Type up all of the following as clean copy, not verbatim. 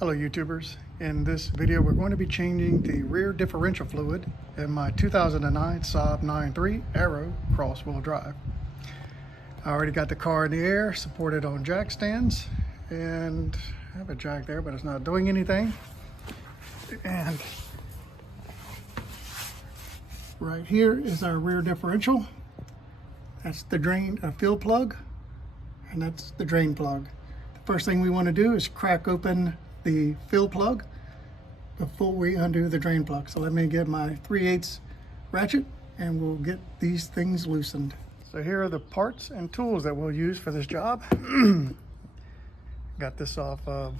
Hello YouTubers. In this video we're going to be changing the rear differential fluid in my 2009 Saab 9.3 Aero cross-wheel drive. I already got the car in the air, supported on jack stands, and I have a jack there but it's not doing anything. And right here is our rear differential. That's the drain fill plug, and that's the drain plug. The first thing we want to do is crack open the fill plug before we undo the drain plug. So let me get my 3/8 ratchet and we'll get these things loosened. So here are the parts and tools that we'll use for this job. Got this off of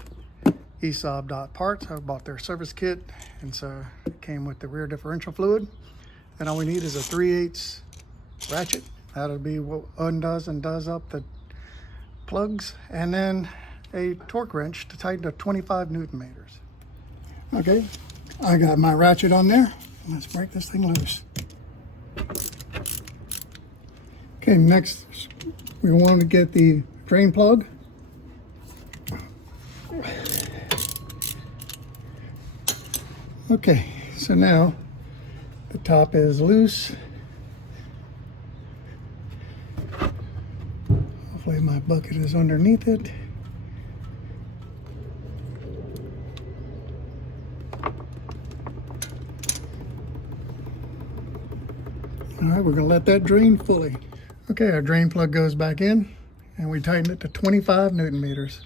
eSaab.parts. I bought their service kit, and so it came with the rear differential fluid. Then all we need is a 3/8 ratchet. That'll be what undoes and does up the plugs, and then a torque wrench to tighten to 25 Newton meters. Okay, I got my ratchet on there. Let's break this thing loose. Okay, next we want to get the drain plug. Okay, so now the top is loose. Hopefully my bucket is underneath it. All right, we're gonna let that drain fully. Okay, our drain plug goes back in and we tighten it to 25 Newton meters.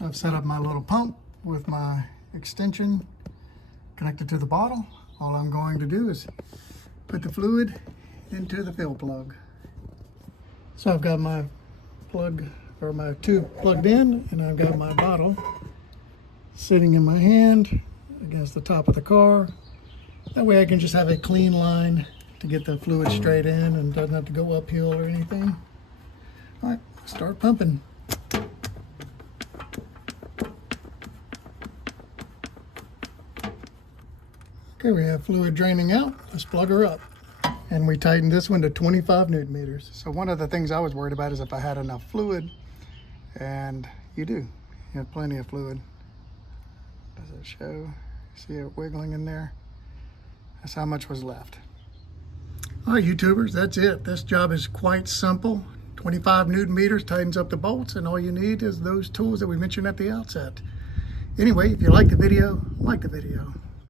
I've set up my little pump with my extension connected to the bottle. All I'm going to do is put the fluid into the fill plug. So I've got my plug, or my tube plugged in, and I've got my bottle sitting in my hand against the top of the car. That way I can just have a clean line to get the fluid straight in and doesn't have to go uphill or anything. All right, start pumping. Okay, we have fluid draining out. Let's plug her up. And we tightened this one to 25 Newton meters. So one of the things I was worried about is if I had enough fluid, and you do. You have plenty of fluid. Does it show? See it wiggling in there? That's how much was left. All right, YouTubers, that's it. This job is quite simple. 25 Newton meters tightens up the bolts, and all you need is those tools that we mentioned at the outset. Anyway, if you like the video, like the video.